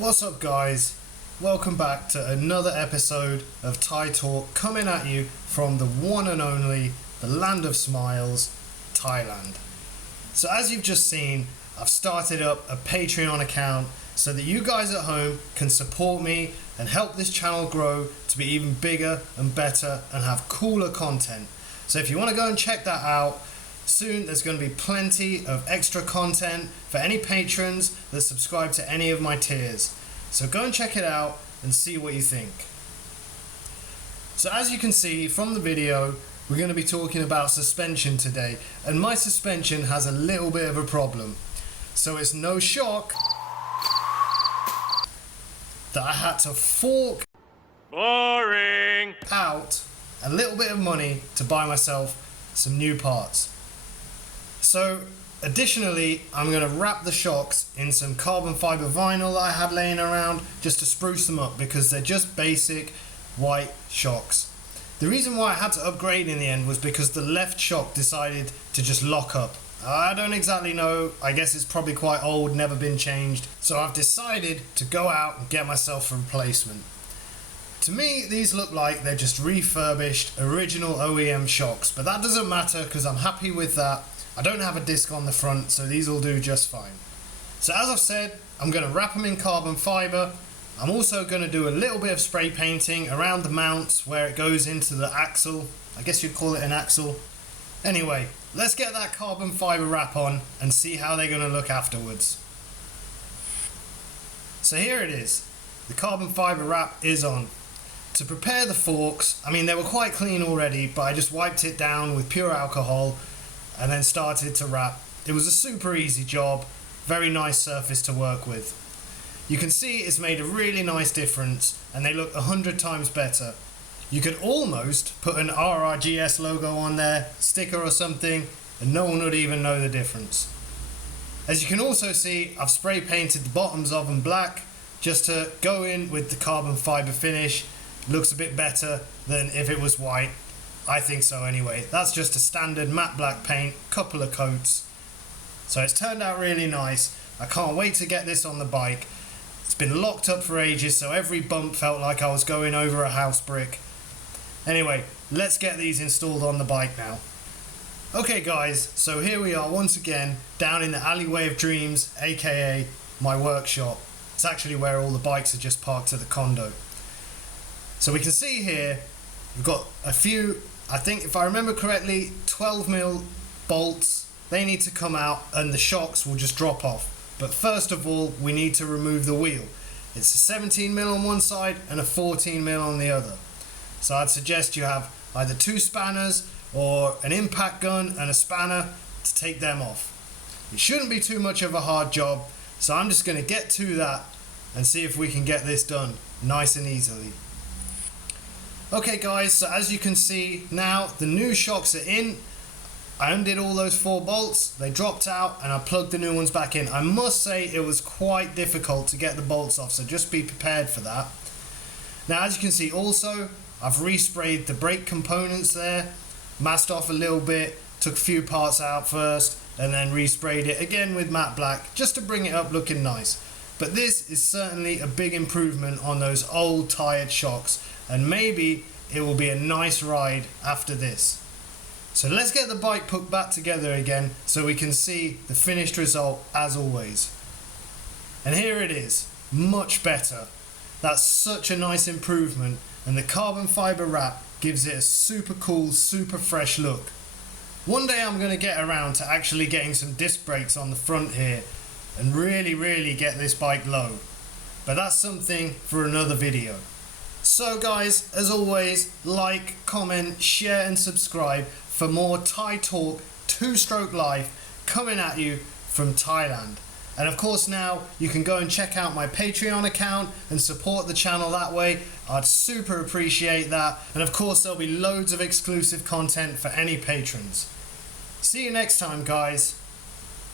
What's up guys, welcome back to another episode of Thai Talk, coming at you from the one and only, the land of smiles, Thailand. So as you've just seen, I've started up a Patreon account so that you guys at home can support me and help this channel grow to be even bigger and better and have cooler content. So if you want to go and check that out, soon there's going to be plenty of extra content for any patrons that subscribe to any of my tiers. So go and check it out and see what you think. So as you can see from the video, we're going to be talking about suspension today, and my suspension has a little bit of a problem. So it's no shock that I had to fork out a little bit of money to buy myself some new parts. So additionally, I'm going to wrap the shocks in some carbon fiber vinyl that I had laying around just to spruce them up, because they're just basic white shocks. The reason why I had to upgrade in the end was because the left shock decided to just lock up. I don't exactly know, I guess it's probably quite old, never been changed. So I've decided to go out and get myself a replacement. To me, these look like they're just refurbished original OEM shocks, but that doesn't matter because I'm happy with that. I don't have a disc on the front, so these will do just fine. So as I've said, I'm going to wrap them in carbon fiber. I'm also going to do a little bit of spray painting around the mounts where it goes into the axle. I guess you'd call it an axle. Anyway, let's get that carbon fiber wrap on and see how they're going to look afterwards. So here it is. The carbon fiber wrap is on. To prepare the forks, I mean they were quite clean already, but I just wiped it down with pure alcohol and then started to wrap. It was a super easy job, very nice surface to work with. You can see it's made a really nice difference and they look 100 times better. You could almost put an RRGS logo on there, sticker or something, and no one would even know the difference. As you can also see, I've spray painted the bottoms of them black just to go in with the carbon fiber finish. Looks a bit better than if it was white. I think so anyway. That's just a standard matte black paint, couple of coats. So it's turned out really nice. I can't wait to get this on the bike. It's been locked up for ages, so every bump felt like I was going over a house brick. Anyway, let's get these installed on the bike now. Okay guys, so here we are once again down in the alleyway of dreams, aka my workshop. It's actually where all the bikes are just parked at the condo. So we can see here, we've got a few, I think if I remember correctly, 12mm bolts. They need to come out and the shocks will just drop off. But first of all, we need to remove the wheel. It's a 17mm on one side and a 14mm on the other. So I'd suggest you have either two spanners or an impact gun and a spanner to take them off. It shouldn't be too much of a hard job, so I'm just going to get to that and see if we can get this done nice and easily. Okay guys, so as you can see now, the new shocks are in. I undid all those 4 bolts, they dropped out, and I plugged the new ones back in. I must say it was quite difficult to get the bolts off, so just be prepared for that. Now as you can see also, I've resprayed the brake components there, masked off a little bit, took a few parts out first, and then resprayed it again with matte black, just to bring it up looking nice. But this is certainly a big improvement on those old tired shocks, and maybe it will be a nice ride after this. So let's get the bike put back together again so we can see the finished result as always. And here it is, much better. That's such a nice improvement, and the carbon fiber wrap gives it a super cool, super fresh look. One day I'm going to get around to actually getting some disc brakes on the front here and really get this bike low. But that's something for another video. So guys, as always, like, comment, share and subscribe for more Thai Talk 2-stroke life coming at you from Thailand. And of course now you can go and check out my Patreon account and support the channel that way. I'd super appreciate that. And of course there'll be loads of exclusive content for any patrons. See you next time guys.